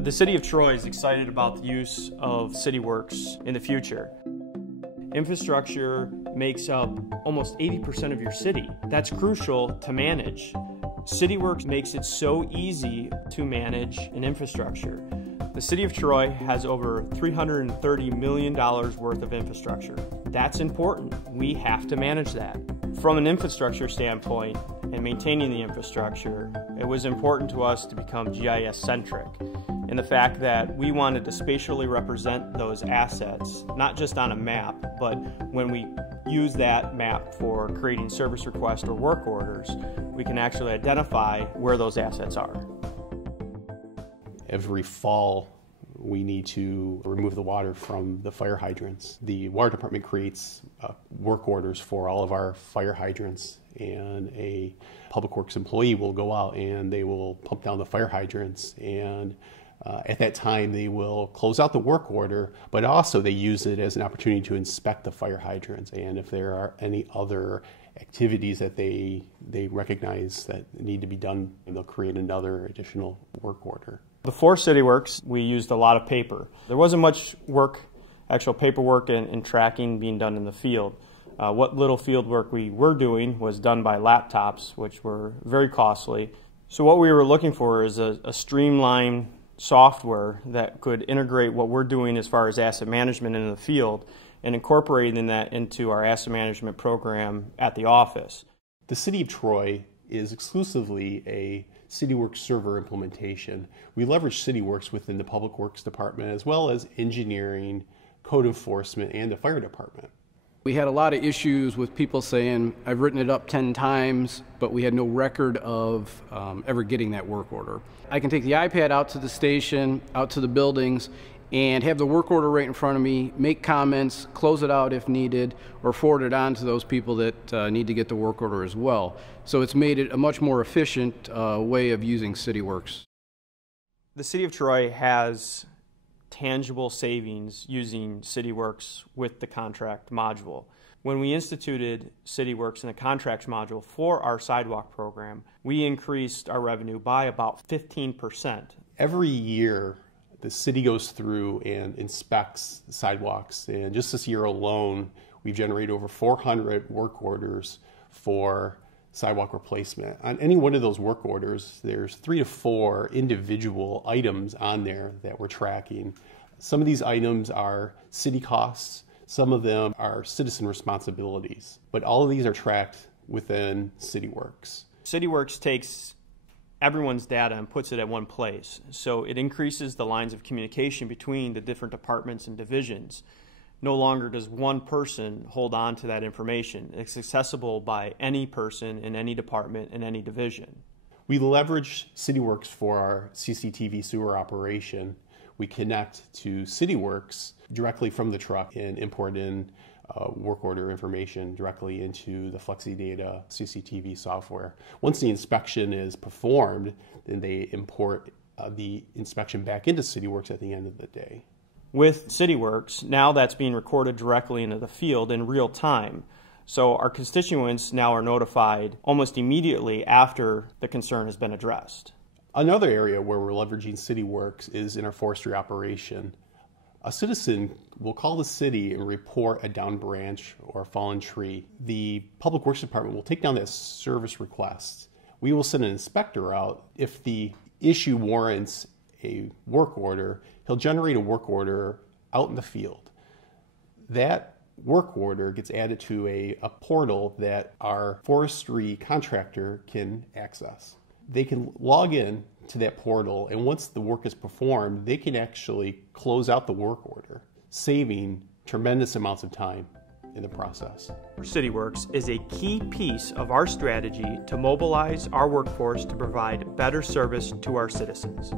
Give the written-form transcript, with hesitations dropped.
The City of Troy is excited about the use of Cityworks in the future. Infrastructure makes up almost 80% of your city. That's crucial to manage. Cityworks makes it so easy to manage an infrastructure. The City of Troy has over $330 million worth of infrastructure. That's important. We have to manage that. From an infrastructure standpoint and maintaining the infrastructure, it was important to us to become GIS-centric in the fact that we wanted to spatially represent those assets, not just on a map, but when we use that map for creating service requests or work orders, we can actually identify where those assets are. Every fall, we need to remove the water from the fire hydrants. The water department creates work orders for all of our fire hydrants, and a public works employee will go out and they will pump down the fire hydrants, and at that time they will close out the work order, but also they use it as an opportunity to inspect the fire hydrants, and if there are any other activities that they recognize that need to be done, they'll create another additional work order. Before Cityworks, we used a lot of paper. There wasn't much work, actual paperwork and tracking being done in the field. What little field work we were doing was done by laptops, which were very costly. So what we were looking for is a streamlined software that could integrate what we're doing as far as asset management in the field and incorporating that into our asset management program at the office. The City of Troy is exclusively a Cityworks server implementation. We leverage Cityworks within the Public Works Department as well as engineering, code enforcement, and the fire department. We had a lot of issues with people saying, I've written it up 10 times, but we had no record of ever getting that work order. I can take the iPad out to the station, out to the buildings, and have the work order right in front of me, make comments, close it out if needed, or forward it on to those people that need to get the work order as well. So it's made it a much more efficient way of using Cityworks. The City of Troy has tangible savings using Cityworks with the contract module. When we instituted Cityworks in the contracts module for our sidewalk program, we increased our revenue by about 15%. Every year, the city goes through and inspects the sidewalks, and just this year alone, we've generated over 400 work orders for sidewalk replacement. On any one of those work orders, there's 3 to 4 individual items on there that we're tracking. Some of these items are city costs, some of them are citizen responsibilities, but all of these are tracked within Cityworks. Cityworks takes everyone's data and puts it at one place. So it increases the lines of communication between the different departments and divisions. No longer does one person hold on to that information. It's accessible by any person in any department in any division. We leverage Cityworks for our CCTV sewer operation. We connect to Cityworks directly from the truck and import in work order information directly into the FlexiData CCTV software. Once the inspection is performed, then they import the inspection back into Cityworks at the end of the day. With Cityworks, now that's being recorded directly into the field in real time. So our constituents now are notified almost immediately after the concern has been addressed. Another area where we're leveraging Cityworks is in our forestry operation. A citizen will call the city and report a downed branch or a fallen tree. The Public Works Department will take down that service request. We will send an inspector out. If the issue warrants a work order, he'll generate a work order out in the field. That work order gets added to a portal that our forestry contractor can access. They can log in to that portal, and once the work is performed, they can actually close out the work order, saving tremendous amounts of time in the process. Cityworks is a key piece of our strategy to mobilize our workforce to provide better service to our citizens.